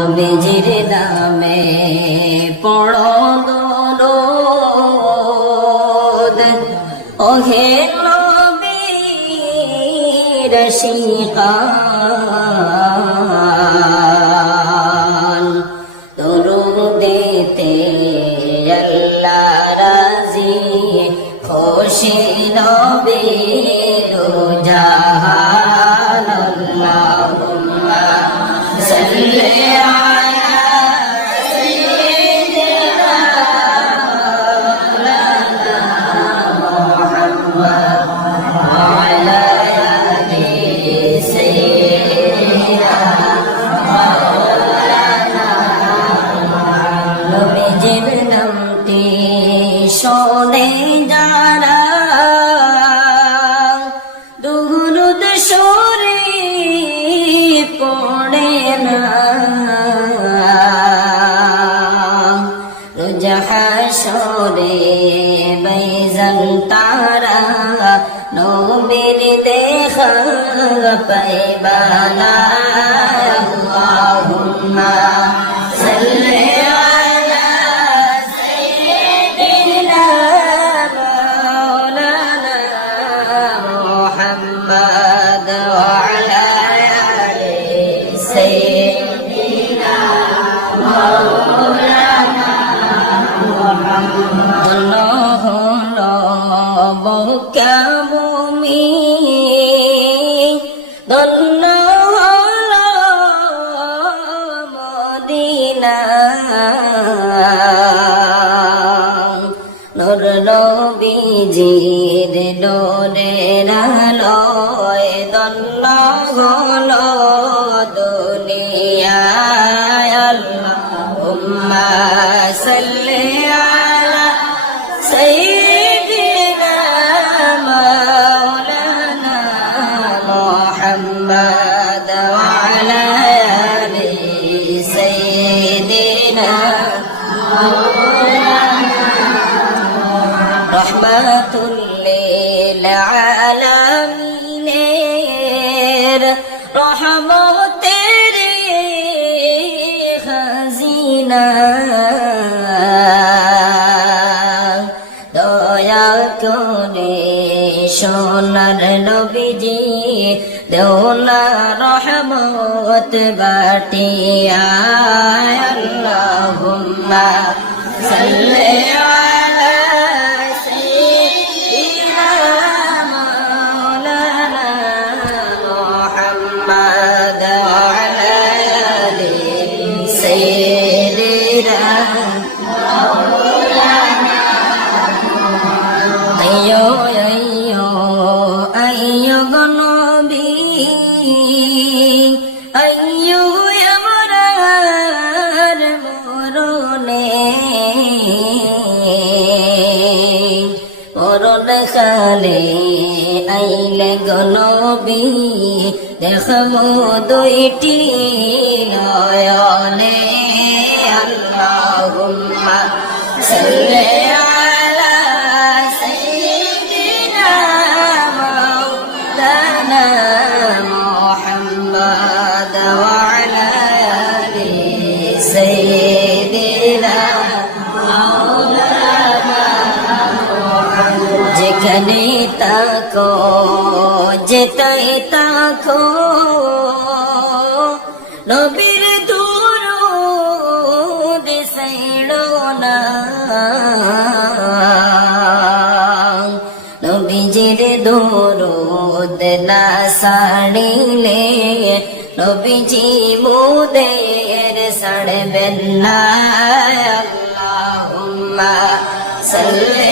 নবীজির নামে পড়ো দরুদ ওহে নবীর শিকান দরুদেতে আল্লাহ রাজি খুশি নবীজির নামটি শোনে যারা। দুরুদ সরে পড়ে না। রোজাহাসরে বাইজান তারা নবীর দেখা পাইবানা আল্লাহুম্মা বৌকাবমি ধন্য হলো মদিনা। নর নবীজির ডোরে রালয় দন্ন হলো দুনিয়ায় আল্লাহুম্মা সাল্লি আলা রহমাতুল্লিল আলামিনের রহমতের খাজিনা। দয়া করে সোনার নবীজি দেওনা রহমত বাটিয়া আল্লাহুম্মা। আইয়ো আইয়ো আইয়ো গনবি আইয়ো আমরার মরণে। মরণ আইলে গনবি দেখাবো দুইটি নয়নে। যেখানে তাকো যেতাই তাকো নবীর না সাড়িলে নবীজি মুদের সাড়বেন না আল্লাহুম্মা সাল্লি